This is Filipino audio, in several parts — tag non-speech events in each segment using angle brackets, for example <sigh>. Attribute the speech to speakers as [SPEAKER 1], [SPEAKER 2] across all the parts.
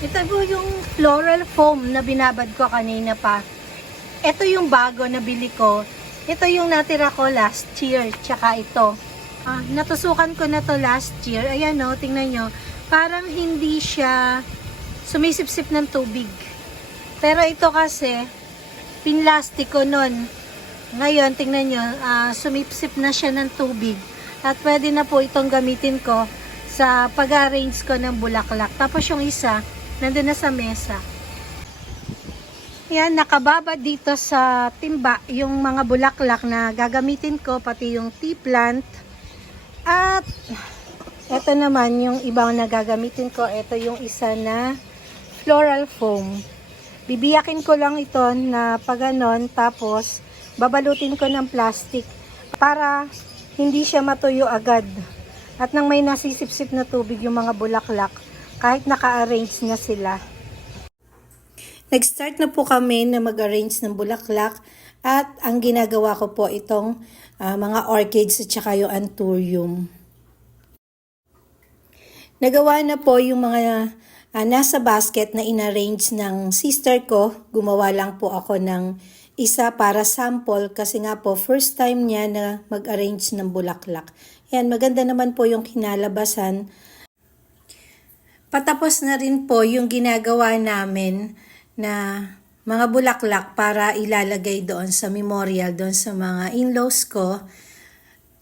[SPEAKER 1] Ito po yung floral foam na binabad ko kanina pa. Ito yung bago na bili ko. Ito yung natira ko last year, tsaka ito. Ah, natusukan ko na to last year. Ayan o, tingnan nyo. Parang hindi siya sumisipsip ng tubig. Pero ito kasi, pinlastic ko nun. Ngayon, tingnan nyo, ah, sumipsip na siya ng tubig. At pwede na po itong gamitin ko sa pag-arrange ko ng bulaklak. Tapos yung isa, nandun na sa mesa. Yan, nakababa dito sa timba yung mga bulaklak na gagamitin ko, pati yung tea plant. At ito naman yung ibang na gagamitin ko. Ito yung isa na floral foam. Bibiyakin ko lang ito na pag ganon, tapos babalutin ko ng plastic para hindi siya matuyo agad. At nang may nasisipsip na tubig yung mga bulaklak, kahit naka-arrange na sila. Nag-start na po kami na mag-arrange ng bulaklak at ang ginagawa ko po itong ah, mga orchids at saka yung anthurium. Nagawa na po yung mga ah, nasa basket na inarrange ng sister ko. Gumawa lang po ako ng isa para sample kasi nga po first time niya na mag-arrange ng bulaklak. Yan, maganda naman po yung kinalabasan. Patapos na rin po yung ginagawa namin na mga bulaklak para ilalagay doon sa memorial, doon sa mga in-laws ko.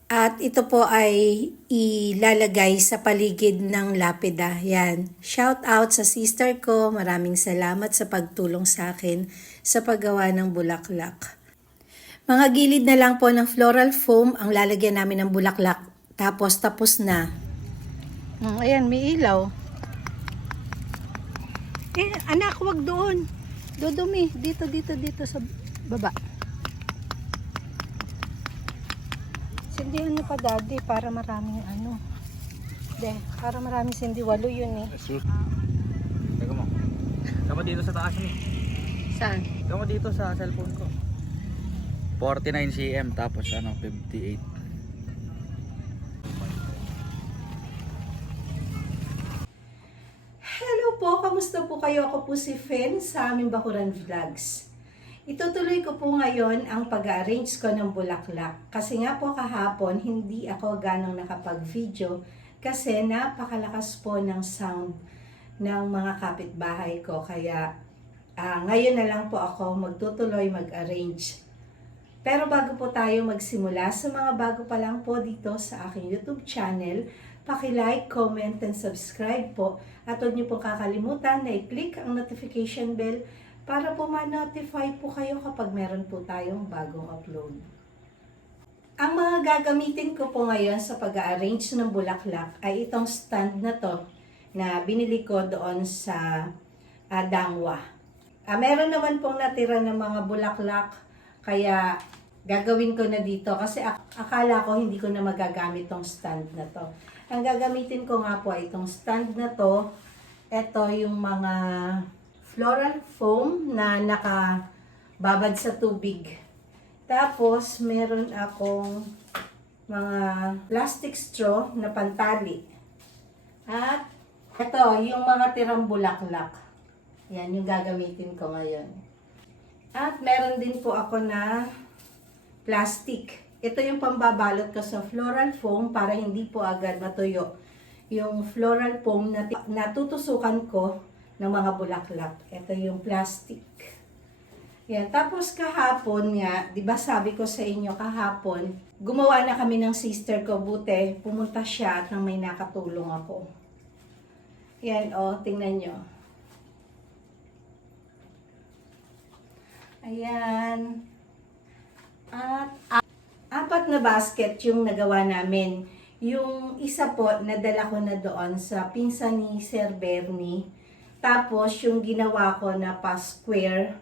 [SPEAKER 1] At ito po ay ilalagay sa paligid ng lapida. Yan. Shout out sa sister ko. Maraming salamat sa pagtulong sa akin sa paggawa ng bulaklak. Mga gilid na lang po ng floral foam ang lalagyan namin ng bulaklak. Tapos tapos na. Hmm, ayan, may ilaw. Eh, anak, wag doon. Dudumi. Dito, dito, dito sa baba. Sindihan mo pa, daddy, para maraming ano. De, para maraming sindi. Walo yun eh.
[SPEAKER 2] Jesus. Teka mo. Tama dito sa taas ni.
[SPEAKER 1] Saan?
[SPEAKER 2] Tama dito sa cellphone ko. 49 cm tapos ano 58.
[SPEAKER 1] Po, kamusta po kayo? Ako po si Fen sa aming Bakuran Vlogs. Itutuloy ko po ngayon ang pag-arrange ko ng bulaklak. Kasi nga po kahapon, hindi ako ganong nakapag-video kasi napakalakas po ng sound ng mga kapitbahay ko. Kaya ah, ngayon na lang po ako magtutuloy mag-arrange. Pero bago po tayo magsimula, sa mga bago pa lang po dito sa aking YouTube channel, paki-like, comment, and subscribe po. At huwag niyo po kakalimutan na i-click ang notification bell para po ma-notify po kayo kapag meron po tayong bagong upload. Ang mga gagamitin ko po ngayon sa pag-arrange ng bulaklak ay itong stand na to na binili ko doon sa ah, Dangwa. Ah, meron naman pong natira ng mga bulaklak kaya gagawin ko na dito kasi ak- akala ko hindi ko na magagamit tong stand na to. Ang gagamitin ko nga po ay itong stand na to. Ito yung mga floral foam na nakababad sa tubig. Tapos, meron akong mga plastic straw na pantali. At ito, yung mga tirang bulaklak. Yan, yung gagamitin ko ngayon. At meron din po ako na plastic. Ito yung pambabalot ko sa floral foam para hindi po agad matuyo. Yung floral foam na natutusukan ko ng mga bulaklak. Ito yung plastic. Yan. Tapos kahapon nga, di ba sabi ko sa inyo kahapon, gumawa na kami ng sister ko, buti, pumunta siya at nang may nakatulong ako. Yan, o, oh, tingnan nyo. Ayan. At apat na basket yung nagawa namin. Yung isa po, nadala ko na doon sa pinsan ni Sir Bernie. Tapos, yung ginawa ko na pa-square,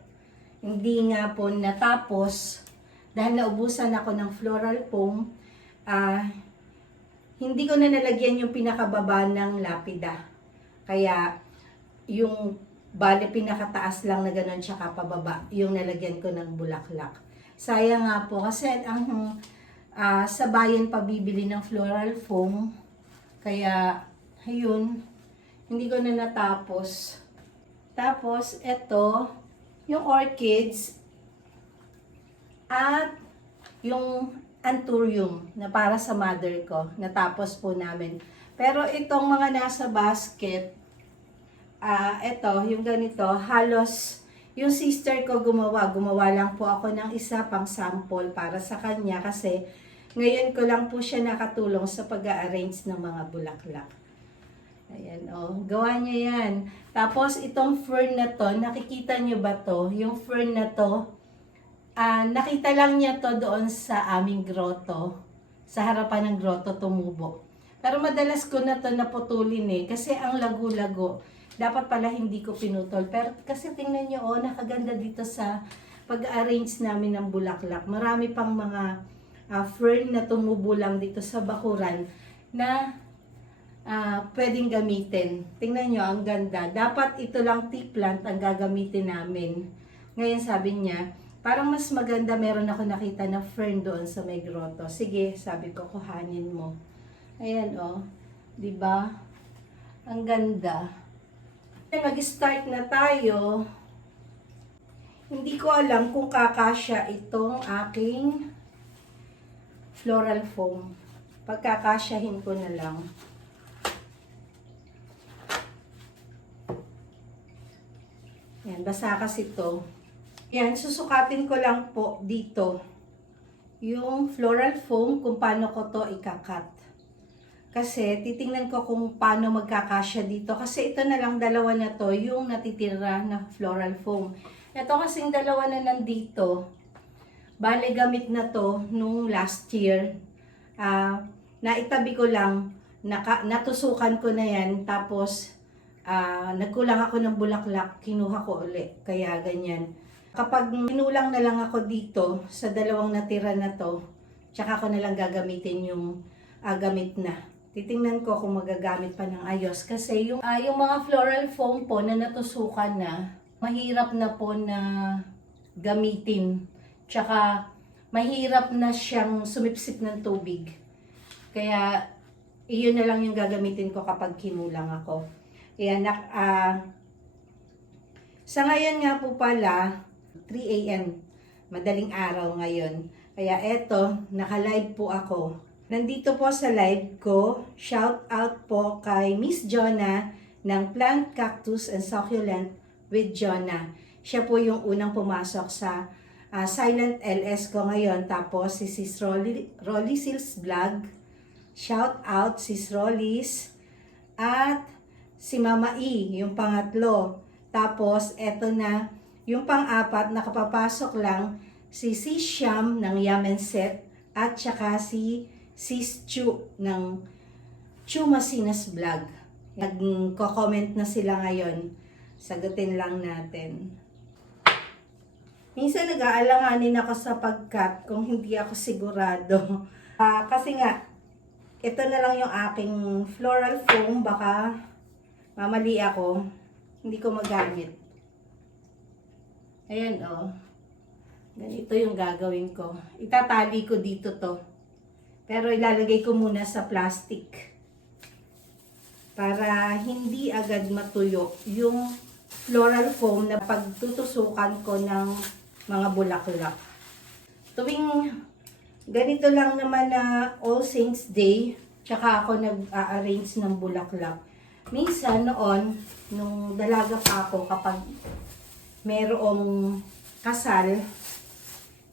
[SPEAKER 1] hindi nga po natapos dahil naubusan ako ng floral foam. ah hindi ko na nalagyan yung pinakababa ng lapida. Kaya, yung bale pinakataas lang na ganun tsaka pababa, yung nalagyan ko ng bulaklak. Sayang nga po kasi ang ah, sa bayan pabibili ng floral foam. Kaya, ayun, hindi ko na natapos. Tapos, ito, yung orchids at yung anthurium na para sa mother ko. Natapos po namin. Pero itong mga nasa basket, ah ito, yung ganito, halos yung sister ko gumawa. Gumawa lang po ako ng isa pang sample para sa kanya kasi ngayon ko lang po siya nakatulong sa pag-arrange ng mga bulaklak. Ayan, oh. Gawa niya yan. Tapos, itong fern na to, nakikita niyo ba to? Yung fern na to, ah, nakita lang niya to doon sa aming grotto. Sa harapan ng grotto, tumubo. Pero madalas ko na to naputulin eh, kasi ang lago-lago. Dapat pala hindi ko pinutol. Pero kasi tingnan niyo, oh, nakaganda dito sa pag-arrange namin ng bulaklak. Marami pang mga ah, fern na tumubo lang dito sa bakuran na ah, pwedeng gamitin. Tingnan nyo, ang ganda. Dapat ito lang tea plant ang gagamitin namin. Ngayon sabi niya, parang mas maganda meron ako nakita na fern doon sa may grotto. Sige, sabi ko, kuhanin mo. Ayan, oh. ba? Ang ganda. Mag-start na tayo. Hindi ko alam kung kakasya itong aking floral foam. Pagkakasyahin ko na lang. Yan, basa kasi to. Yan, susukatin ko lang po dito yung floral foam kung paano ko to ikakat. Kasi titingnan ko kung paano magkakasya dito. Kasi ito na lang dalawa na to, yung natitira na floral foam. Ito kasing dalawa na nandito. Bale, gamit na to nung last year. Ah, naitabi ko lang, naka, natusukan ko na yan. Tapos, ah, nagkulang ako ng bulaklak, kinuha ko uli. Kaya ganyan. Kapag kinulang na lang ako dito sa dalawang natira na to, tsaka ko na lang gagamitin yung ah, gamit na. Titingnan ko kung magagamit pa ng ayos kasi yung ah, yung mga floral foam po na natusukan na, mahirap na po na gamitin. Tsaka mahirap na siyang sumipsip ng tubig. Kaya iyon na lang yung gagamitin ko kapag kinulang ako. Kaya nak ah, sa ngayon nga po pala 3 a.m. Madaling araw ngayon. Kaya eto, naka-live po ako. Nandito po sa live ko, shout out po kay Miss Jonah ng Plant, Cactus and Succulent with Jonah. Siya po yung unang pumasok sa ah, Silent LS ko ngayon. Tapos si Sis Rolly, Rolly Sills Vlog. Shout out Sis Rollis. At si Mama E, yung pangatlo. Tapos eto na, yung pang-apat, nakapapasok lang si Sis Sham ng Yamen Set at saka si Sis Chu ng Chu Masinas Vlog. Nagko-comment na sila ngayon. Sagutin lang natin. Minsan nag-aalanganin ako sa pagkat kung hindi ako sigurado. <laughs> Ah, kasi nga, ito na lang yung aking floral foam. Baka mamali ako. Hindi ko magamit. Ayan oh. Ganito yung gagawin ko. Itatali ko dito to. Pero ilalagay ko muna sa plastic. Para hindi agad matuyo yung floral foam na pagtutusukan ko ng mga bulaklak. Tuwing ganito lang naman na All Saints Day, tsaka ako nag-arrange ng bulaklak. Minsan noon, nung dalaga pa ako, kapag merong kasal,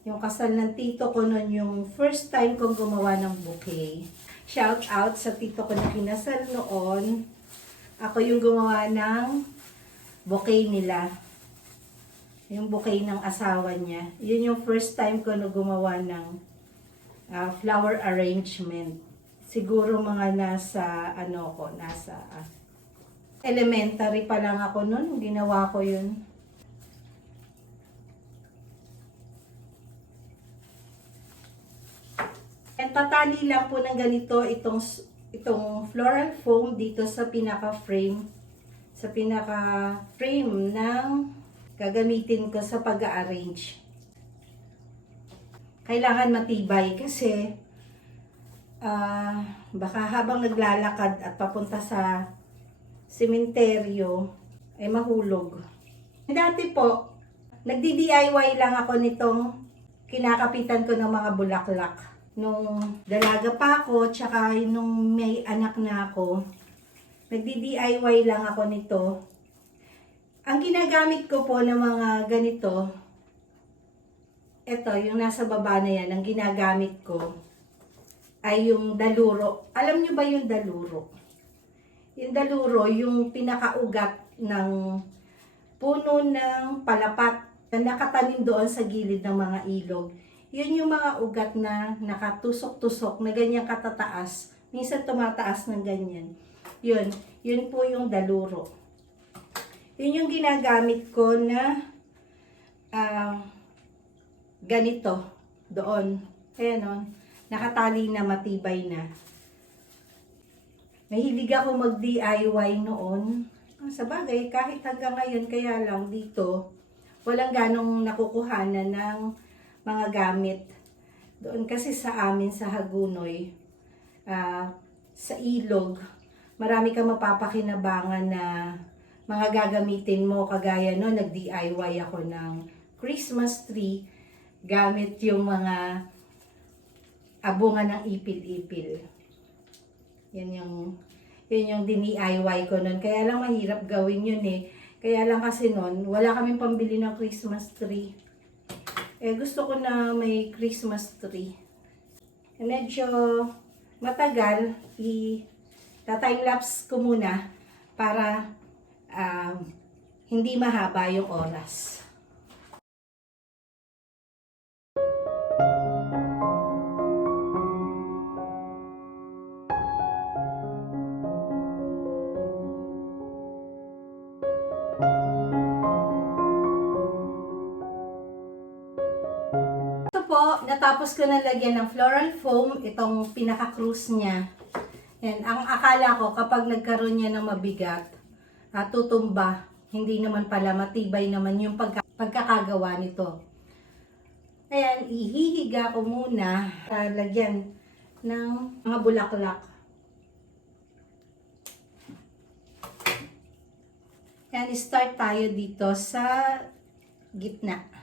[SPEAKER 1] yung kasal ng tito ko noon, yung first time kong gumawa ng bouquet. Shout out sa tito ko na kinasal noon. Ako yung gumawa ng bouquet nila. Yung bouquet ng asawa niya. Yun yung first time ko na gumawa ng ah, flower arrangement. Siguro mga nasa, ano ko, nasa ah, elementary pa lang ako noon. Ginawa ko yun. Tatali lang po ng ganito itong itong floral foam dito sa pinaka frame sa pinaka frame ng gagamitin ko sa pag-arrange. Kailangan matibay kasi ah, baka habang naglalakad at papunta sa sementeryo ay mahulog. Dati po, nagdi-DIY lang ako nitong kinakapitan ko ng mga bulaklak. Nung dalaga pa ako, tsaka nung may anak na ako, nagdi-DIY lang ako nito. Ang ginagamit ko po ng mga ganito, ito, yung nasa baba na yan, ang ginagamit ko ay yung daluro. Alam nyo ba yung daluro? Yung daluro, yung pinakaugat ng puno ng palapat na nakatanim doon sa gilid ng mga ilog. Yun yung mga ugat na nakatusok-tusok na ganyan katataas. Minsan tumataas ng ganyan. Yun, yun po yung daluro. Yun yung ginagamit ko na ah, ganito doon. Ayan o, nakatali na matibay na. Mahilig ako mag-DIY noon. Ah, Sa bagay, kahit hanggang ngayon, kaya lang dito, walang ganong nakukuhanan ng mga gamit. Doon kasi sa amin sa Hagunoy, ah, sa ilog, marami kang mapapakinabangan na mga gagamitin mo. Kagaya no, nag-DIY ako ng Christmas tree gamit yung mga abungan ng ipil-ipil. Yan yung yun yung dini-IY ko nun. Kaya lang mahirap gawin yun eh. Kaya lang kasi nun, wala kaming pambili ng Christmas tree. Eh, gusto ko na may Christmas tree. Medyo matagal, i time-lapse ko muna para um, hindi mahaba yung oras. Po, natapos ko na lagyan ng floral foam, itong pinaka-cruise niya. Yan, ang akala ko kapag nagkaroon niya ng mabigat, at tutumba, hindi naman pala matibay naman yung pagka, pagkakagawa nito. Ayan, ihihiga ko muna, ah, lagyan ng mga bulaklak. Yan, start tayo dito sa gitna.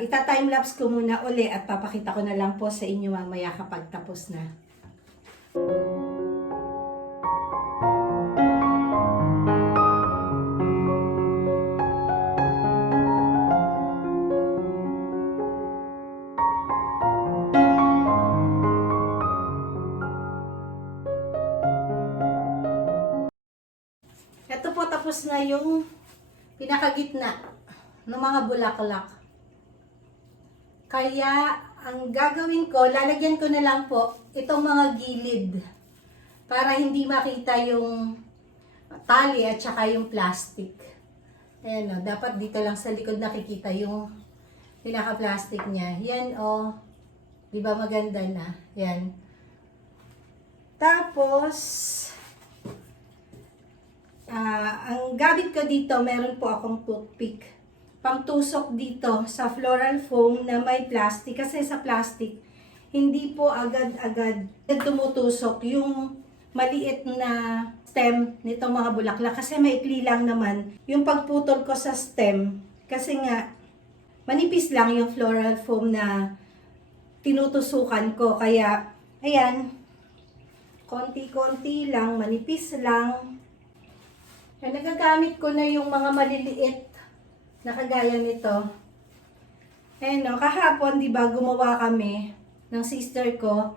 [SPEAKER 1] Ita-timelapse ko muna uli at papakita ko na lang po sa inyo mamaya kapag tapos na. Ito po tapos na yung pinakagitna ng mga bulaklak. Kaya, ang gagawin ko, lalagyan ko na lang po itong mga gilid para hindi makita yung tali at saka yung plastic. Ayan o, dapat dito lang sa likod nakikita yung pinaka-plastic niya. Yan o, di ba maganda na? Yan. Tapos, ah, ang gamit ko dito, meron po akong toothpick pangtusok dito sa floral foam na may plastic. Kasi sa plastic, hindi po agad-agad tumutusok yung maliit na stem nitong mga bulaklak. Kasi maikli lang naman yung pagputol ko sa stem. Kasi nga, manipis lang yung floral foam na tinutusukan ko. Kaya, ayan, konti-konti lang, manipis lang. Kaya nagagamit ko na yung mga maliliit na kagaya nito. Ayan no, kahapon, di ba, gumawa kami ng sister ko.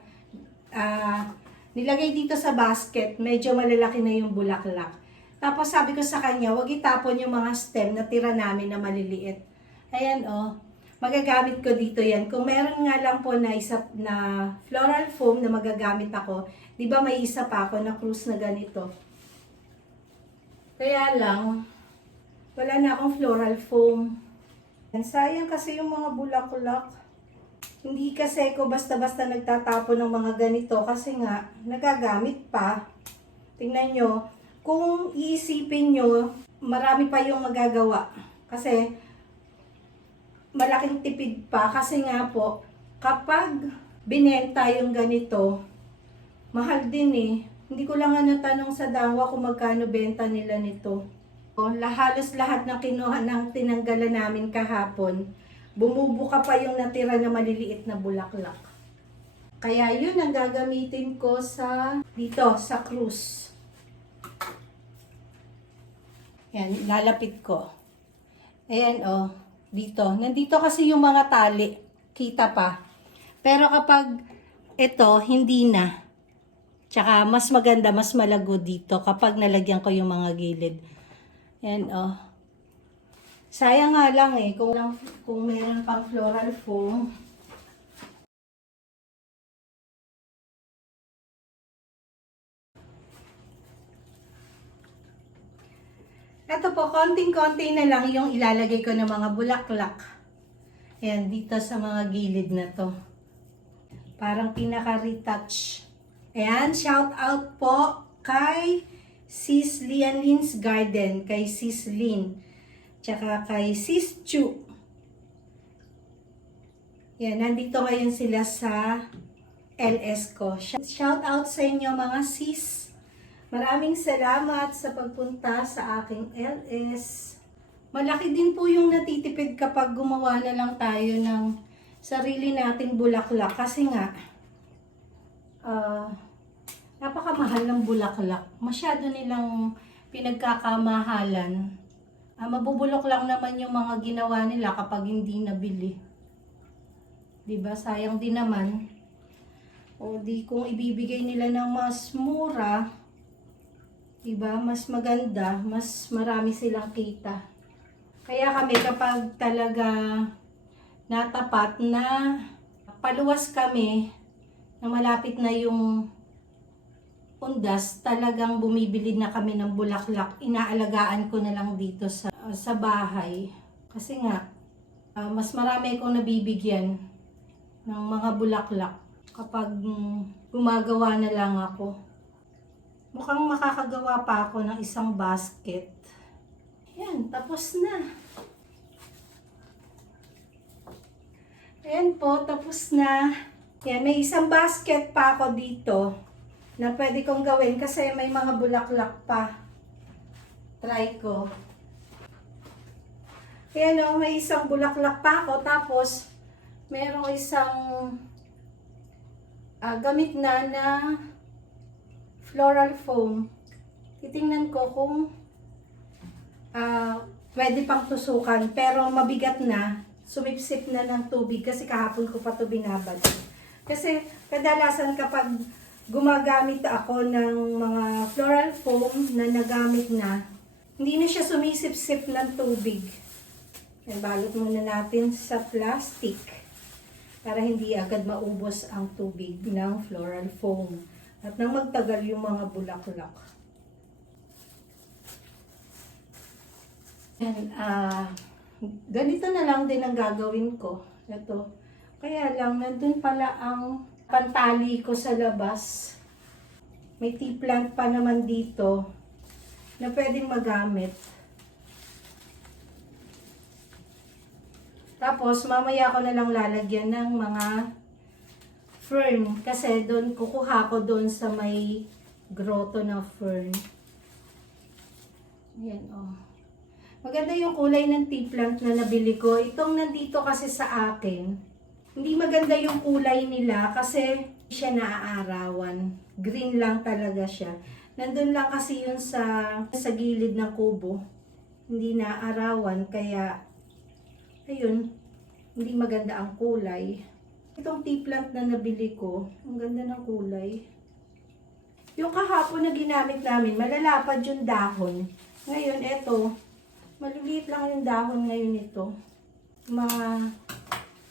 [SPEAKER 1] ah nilagay dito sa basket, medyo malalaki na yung bulaklak. Tapos sabi ko sa kanya, wag itapon yung mga stem na tira namin na maliliit. Ayan oh, magagamit ko dito yan. Kung meron nga lang po na isa na floral foam na magagamit ako, di ba may isa pa ako na cruise na ganito. Kaya lang, wala na akong floral foam. Yan, sayang kasi yung mga bulaklak. Hindi kasi ko basta-basta nagtatapon ng mga ganito kasi nga, nagagamit pa. Tingnan nyo, kung iisipin nyo, marami pa yung magagawa. Kasi, malaking tipid pa. Kasi nga po, kapag binenta yung ganito, mahal din eh. Hindi ko lang nga natanong sa dawa kung magkano benta nila nito. Halos lahat ng kinuha ng tinanggalan namin kahapon, bumubuka pa yung natira na maliliit na bulaklak. Kaya yun ang gagamitin ko sa dito, sa cruise. Yan, lalapit ko. Ayan, oh. Dito. Nandito kasi yung mga tali. Kita pa. Pero kapag ito, hindi na. Tsaka mas maganda, mas malago dito kapag nalagyan ko yung mga gilid. Ayan, oh. Sayang nga lang eh, kung, kung meron pang floral foam. Ito po, konting-konti na lang yung ilalagay ko ng mga bulaklak. Ayan, dito sa mga gilid na to. Parang pinaka-retouch. Ayan, shout out po kay Sis Lianlin's Garden, kay Sis Lin, tsaka kay Sis Chu. Yan, nandito ngayon sila sa LS ko. Shout out sa inyo mga sis. Maraming salamat sa pagpunta sa aking LS. Malaki din po yung natitipid kapag gumawa na lang tayo ng sarili nating bulaklak. Kasi nga, ah, napakamahal ng bulaklak. Masyado nilang pinagkakamahalan. Ah, mabubulok lang naman yung mga ginawa nila kapag hindi nabili. 'Di ba? Sayang din naman. O di kung ibibigay nila ng mas mura, 'di ba? Mas maganda, mas marami silang kita. Kaya kami kapag talaga natapat na paluwas kami na malapit na yung undas, talagang bumibili na kami ng bulaklak. Inaalagaan ko na lang dito sa sa bahay. Kasi nga, ah, mas marami akong nabibigyan ng mga bulaklak kapag mm, gumagawa na lang ako. Mukhang makakagawa pa ako ng isang basket. Yan, tapos na. Ayan po, tapos na. Yan, may isang basket pa ako dito na pwede kong gawin kasi may mga bulaklak pa. Try ko. Ayan o, may isang bulaklak pa ako. Tapos, merong isang ah, gamit na na floral foam. Titingnan ko kung ah, pwede pang tusukan. Pero mabigat na. Sumipsip na ng tubig kasi kahapon ko pa to binabad. Kasi kadalasan kapag gumagamit ako ng mga floral foam na nagamit na, hindi na siya sumisip-sip ng tubig. Yan, balot muna natin sa plastic para hindi agad maubos ang tubig ng floral foam at nang magtagal yung mga bulaklak. Yan, ah, ganito na lang din ang gagawin ko. Ito. Kaya lang, nandun pala ang pantali ko sa labas. May tea plant pa naman dito na pwedeng magamit. Tapos, mamaya ko na lang lalagyan ng mga fern. Kasi doon, kukuha ko doon sa may grotto ng fern. Yan, oh. Maganda yung kulay ng tea plant na nabili ko. Itong nandito kasi sa akin, hindi maganda yung kulay nila kasi siya naaarawan. Green lang talaga siya. Nandun lang kasi yun sa, sa gilid ng kubo. Hindi naaarawan kaya ayun, hindi maganda ang kulay. Itong tea plant na nabili ko, ang ganda ng kulay. Yung kahapon na ginamit namin, malalapad yung dahon. Ngayon, eto, maliliit lang yung dahon ngayon ito. Mga,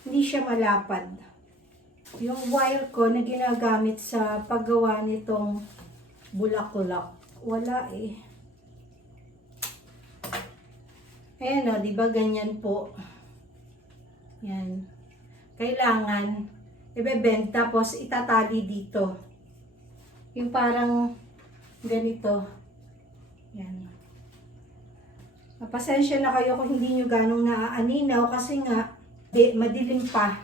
[SPEAKER 1] hindi siya malapad. Yung wire ko na ginagamit sa paggawa nitong bulaklak, wala eh. Ayan o, di ba ganyan po? Yan. Kailangan, ibebend tapos itatali dito. Yung parang ganito. Yan. Pasensya na kayo kung hindi nyo ganong naaaninaw kasi nga di, madilim pa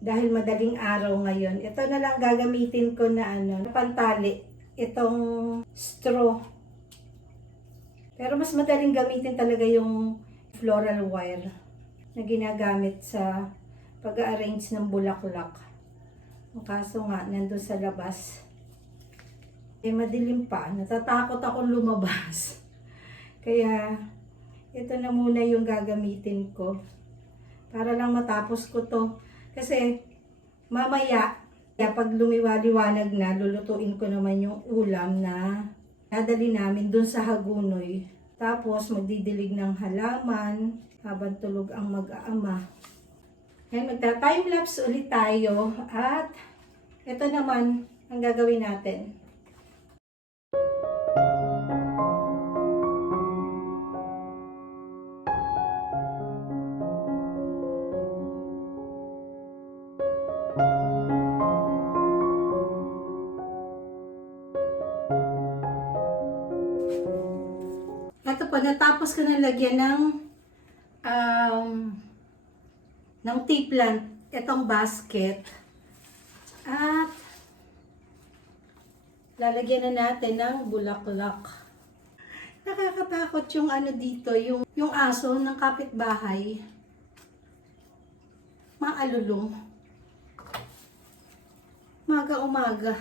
[SPEAKER 1] dahil madaling araw ngayon. Ito na lang gagamitin ko na ano, pantali. itong straw. Pero mas madaling gamitin talaga yung floral wire na ginagamit sa pag-arrange ng bulaklak. Ang kaso nga, nandun sa labas. Eh, madilim pa. Natatakot akong lumabas. <laughs> Kaya, ito na muna yung gagamitin ko. Para lang matapos ko to. Kasi, mamaya, pag lumiwaliwanag na, lulutuin ko naman yung ulam na dadali namin dun sa Hagunoy. Tapos, magdidilig ng halaman habang tulog ang mag-aama. Ngayon, magta-timelapse ulit tayo at ito naman ang gagawin natin. Po, natapos ko na lagyan ng um, ng tea plant, itong basket. At lalagyan na natin ng bulaklak. Nakakatakot yung ano dito, yung, yung aso ng kapitbahay. Maalulong. Maga-umaga.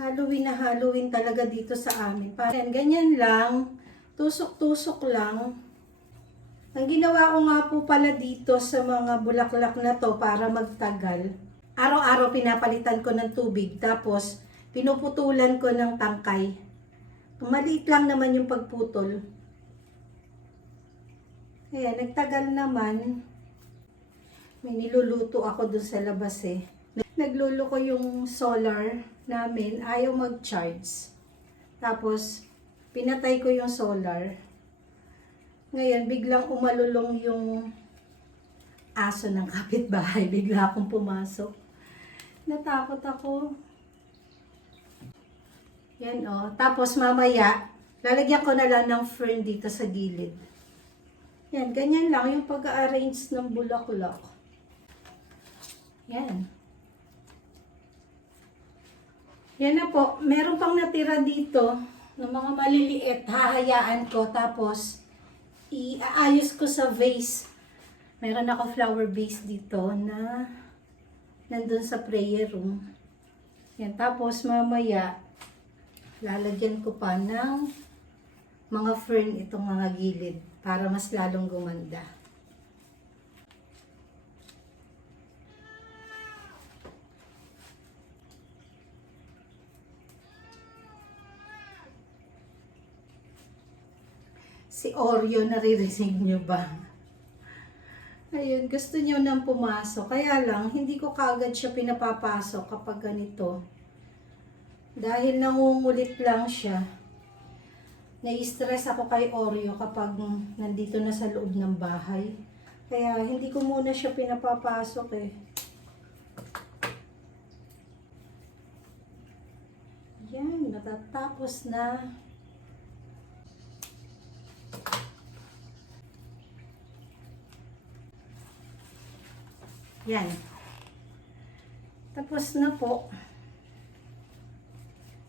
[SPEAKER 1] Halloween na Halloween talaga dito sa amin. Parang ganyan lang, tusok-tusok lang. Ang ginawa ko nga po pala dito sa mga bulaklak na to para magtagal. Araw-araw pinapalitan ko ng tubig tapos pinuputulan ko ng tangkay. Maliit lang naman yung pagputol. Kaya nagtagal naman. May niluluto ako dun sa labas eh. Naglulo ko yung solar namin, ayaw mag-charge. Tapos, pinatay ko yung solar. Ngayon, biglang umalulong yung aso ng <laughs> kapitbahay. Bigla akong pumasok. Natakot ako. Yan o. Tapos mamaya, lalagyan ko na lang ng fern dito sa gilid. Yan, ganyan lang yung pag-arrange ng bulaklak. Yan. Yan na po. Meron pang natira dito ng mga maliliit. Hahayaan ko. Tapos, iaayos ko sa vase. Meron ako flower vase dito na nandun sa prayer room. Yan. Tapos, mamaya, lalagyan ko pa ng mga fern itong mga gilid para mas lalong gumanda. Si Oreo, naririnig <laughs> nyo ba? Ayun, gusto nyo nang pumasok. Kaya lang, hindi ko kagad siya pinapapasok kapag ganito. Dahil nangungulit lang siya. Nai-stress ako kay Oreo kapag nandito na sa loob ng bahay. Kaya hindi ko muna siya pinapapasok eh. Yan, natatapos na. Yan. Tapos na po.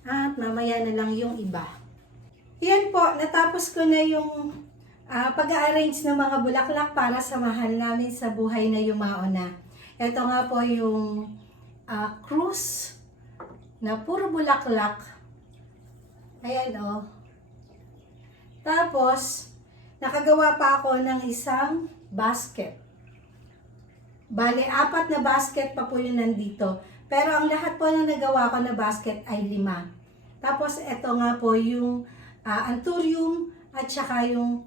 [SPEAKER 1] At mamaya na lang yung iba. Yan po, natapos ko na yung ah, pag-arrange ng mga bulaklak para samahan namin sa buhay na yumao na. Ito nga po yung ah, cruise na puro bulaklak. Ayan o. Oh. Tapos, nakagawa pa ako ng isang basket. Bale, apat na basket pa po yun nandito. Pero ang lahat po na nagawa ko na basket ay lima. Tapos, ito nga po yung ah, anthurium at saka yung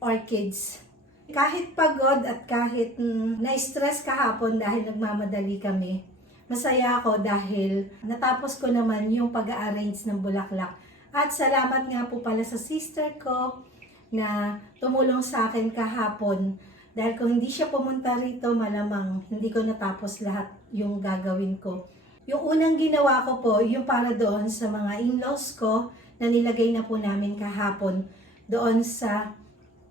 [SPEAKER 1] orchids. Kahit pagod at kahit mm, na-stress kahapon dahil nagmamadali kami, masaya ako dahil natapos ko naman yung pag-arrange ng bulaklak. At salamat nga po pala sa sister ko na tumulong sa akin kahapon. Dahil kung hindi siya pumunta rito, malamang hindi ko natapos lahat yung gagawin ko. Yung unang ginawa ko po, yung para doon sa mga in-laws ko na nilagay na po namin kahapon doon sa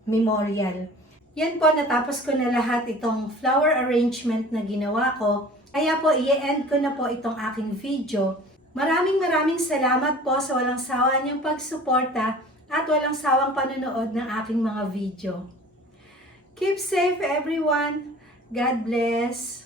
[SPEAKER 1] memorial. Yan po, natapos ko na lahat itong flower arrangement na ginawa ko. Kaya po, i-end ko na po itong aking video. Maraming maraming salamat po sa walang sawa niyong pagsuporta at walang sawang panonood ng aking mga video. Keep safe everyone. God bless.